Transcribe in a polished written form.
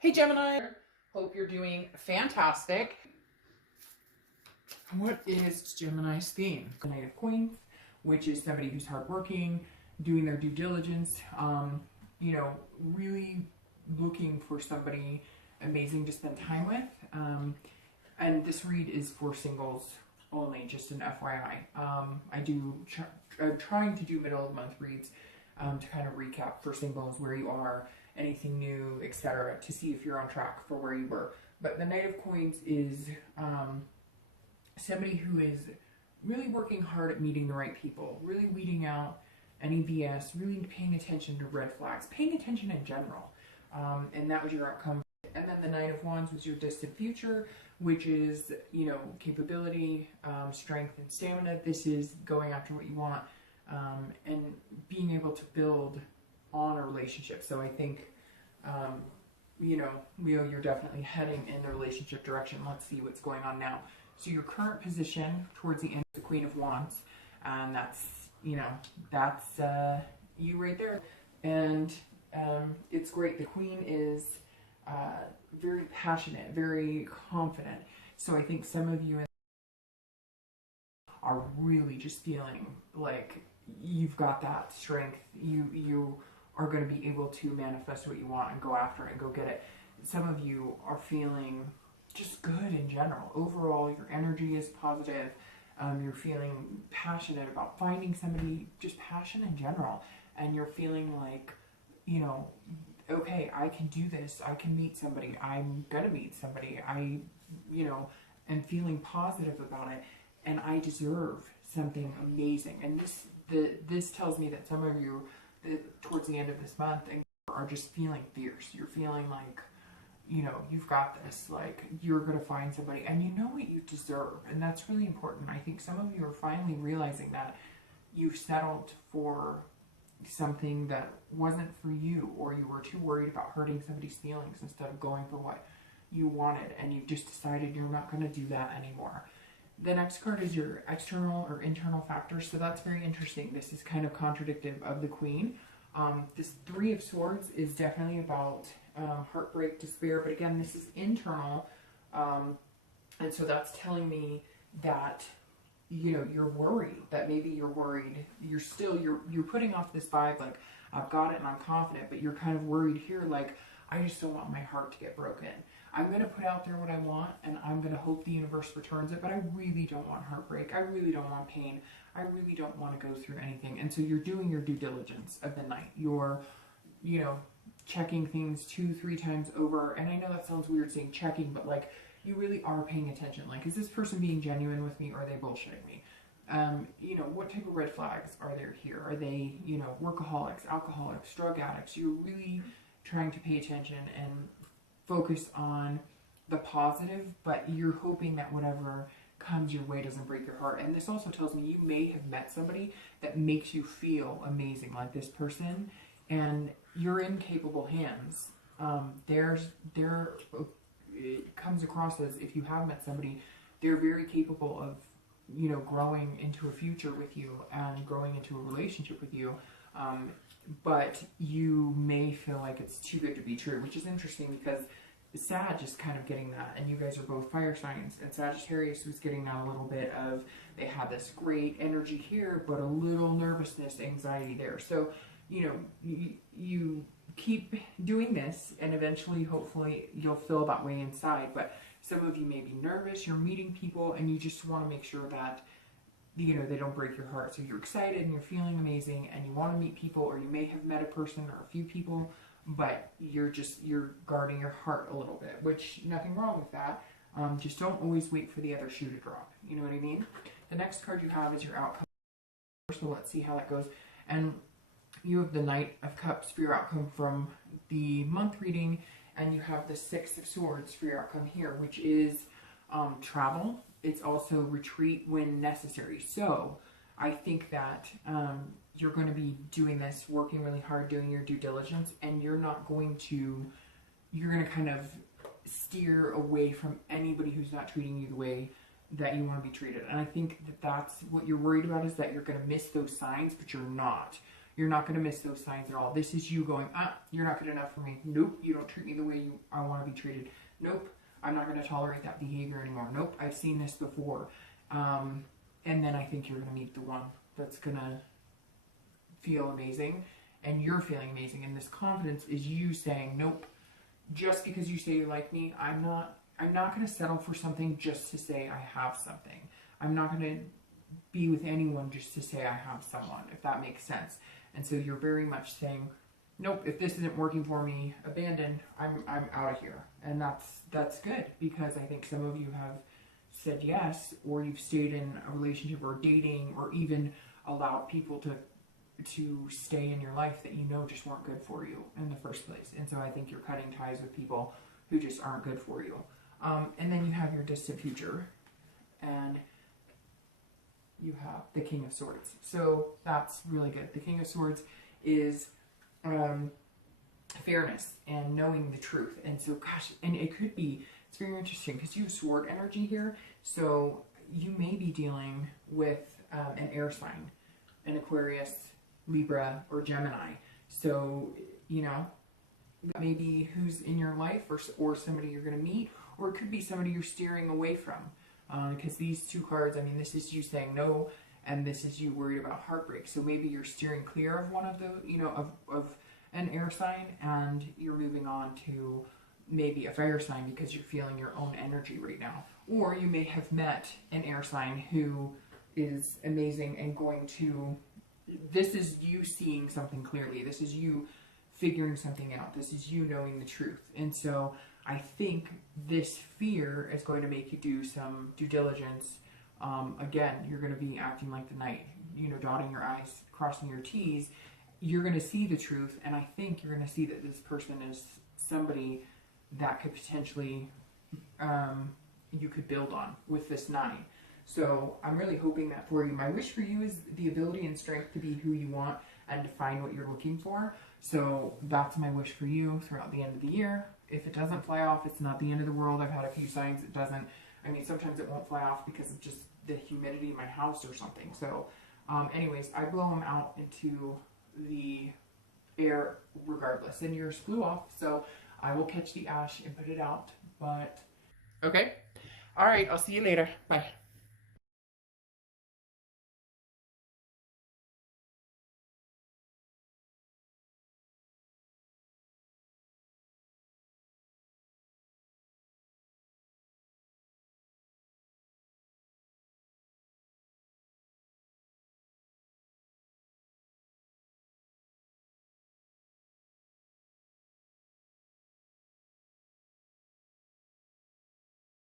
Hey Gemini, hope you're doing fantastic. What is Gemini's theme? The Knight of Coins, which is somebody who's hardworking, doing their due diligence, really looking for somebody amazing to spend time with. And this read is for singles only, just an FYI. I'm trying to do middle of the month reads to kind of recap for singles where you are, anything new, etc., to see if you're on track for where you were. But the Knight of Coins is somebody who is really working hard at meeting the right people, really weeding out any BS, really paying attention to red flags, paying attention in general. And that was your outcome. And then the Knight of Wands was your distant future, which is, capability, strength, and stamina. This is going after what you want and being able to build on a relationship. So I think, Leo, you're definitely heading in the relationship direction. Let's see what's going on now. So your current position towards the end of the Queen of Wands, and that's you right there. And it's great. The Queen is very passionate, very confident. So I think some of you are really just feeling like you've got that strength. You are going to be able to manifest what you want and go after it and go get it. Some of you are feeling just good in general. Overall, your energy is positive. You're feeling passionate about finding somebody, just passion in general. And you're feeling like, okay, I can do this. I can meet somebody. I'm going to meet somebody. I am feeling positive about it. And I deserve something amazing. And this tells me that some of you, towards the end of this month, are just feeling fierce. You're feeling like, you've got this, like you're going to find somebody and you know what you deserve. And that's really important. I think some of you are finally realizing that you've settled for something that wasn't for you, or you were too worried about hurting somebody's feelings instead of going for what you wanted. And you've just decided you're not going to do that anymore. The next card is your external or internal factors. So that's very interesting. This is kind of contradictive of the Queen. This Three of Swords is definitely about heartbreak, despair, but again, this is internal. And so that's telling me that, you're worried, that maybe you're worried. You're putting off this vibe like, I've got it and I'm confident, but you're kind of worried here, like, I just don't want my heart to get broken. I'm going to put out there what I want, and I'm going to hope the universe returns it, but I really don't want heartbreak. I really don't want pain. I really don't want to go through anything. And so you're doing your due diligence of the night. You're, checking things 2-3 times over. And I know that sounds weird saying checking, but like, you really are paying attention. Like, is this person being genuine with me, or are they bullshitting me? What type of red flags are there here? Are they, workaholics, alcoholics, drug addicts? You're really trying to pay attention and focus on the positive, but you're hoping that whatever comes your way doesn't break your heart. And this also tells me you may have met somebody that makes you feel amazing, like this person, and you're in capable hands. It comes across as, if you have met somebody, they're very capable of, growing into a future with you and growing into a relationship with you. But you may feel like it's too good to be true, which is interesting because Sag is kind of getting that, and you guys are both fire signs, and Sagittarius was getting that a little bit of, they had this great energy here, but a little nervousness, anxiety there. So, you keep doing this, and eventually, hopefully, you'll feel that way inside. But some of you may be nervous, you're meeting people, and you just want to make sure that, they don't break your heart. So you're excited and you're feeling amazing and you want to meet people, or you may have met a person or a few people, but you're guarding your heart a little bit, which nothing wrong with that. Just don't always wait for the other shoe to drop. You know what I mean? The next card you have is your outcome. So let's see how that goes. And you have the Knight of Cups for your outcome from the month reading, and you have the Six of Swords for your outcome here, which is travel. It's also retreat when necessary. So I think that you're going to be doing this, working really hard, doing your due diligence, and you're going to kind of steer away from anybody who's not treating you the way that you want to be treated. And I think that that's what you're worried about, is that you're going to miss those signs, but you're not. You're not going to miss those signs at all. This is you going, you're not good enough for me. Nope, you don't treat me the way I want to be treated. Nope, I'm not going to tolerate that behavior anymore. Nope, I've seen this before. And then I think you're going to meet the one that's going to feel amazing, and you're feeling amazing. And this confidence is you saying, nope, just because you say you like me, I'm not going to settle for something just to say I have something. I'm not going to be with anyone just to say I have someone, if that makes sense. And so you're very much saying, nope, if this isn't working for me, abandoned, I'm out of here. And that's good, because I think some of you have said yes, or you've stayed in a relationship or dating, or even allowed people to stay in your life that you know just weren't good for you in the first place. And so I think you're cutting ties with people who just aren't good for you. And then you have your distant future, and you have the King of Swords. So that's really good. The King of Swords is fairness and knowing the truth. And so, gosh, and it could be, it's very interesting because you have sword energy here. So you may be dealing with an air sign, an Aquarius, Libra, or Gemini. So, you know, maybe who's in your life, or somebody you're going to meet, or it could be somebody you're steering away from. Because these two cards, I mean, this is you saying no, and this is you worried about heartbreak. So maybe you're steering clear of one of those, you know, of an air sign, and you're moving on to maybe a fire sign because you're feeling your own energy right now. Or you may have met an air sign who is amazing and going to, this is you seeing something clearly. This is you figuring something out. This is you knowing the truth. And so I think this fear is going to make you do some due diligence. Again, you're going to be acting like the knight, you know, dotting your I's, crossing your T's. You're going to see the truth, and I think you're going to see that this person is somebody that could potentially, you could build on with this 9. So I'm really hoping that for you. My wish for you is the ability and strength to be who you want and to find what you're looking for. So that's my wish for you throughout the end of the year. If it doesn't fly off, it's not the end of the world. I've had a few signs it doesn't. I mean, sometimes it won't fly off because of just the humidity in my house or something. So anyways, I blow them out into the air regardless. And yours flew off, so I will catch the ash and put it out. But okay. All right, I'll see you later. Bye.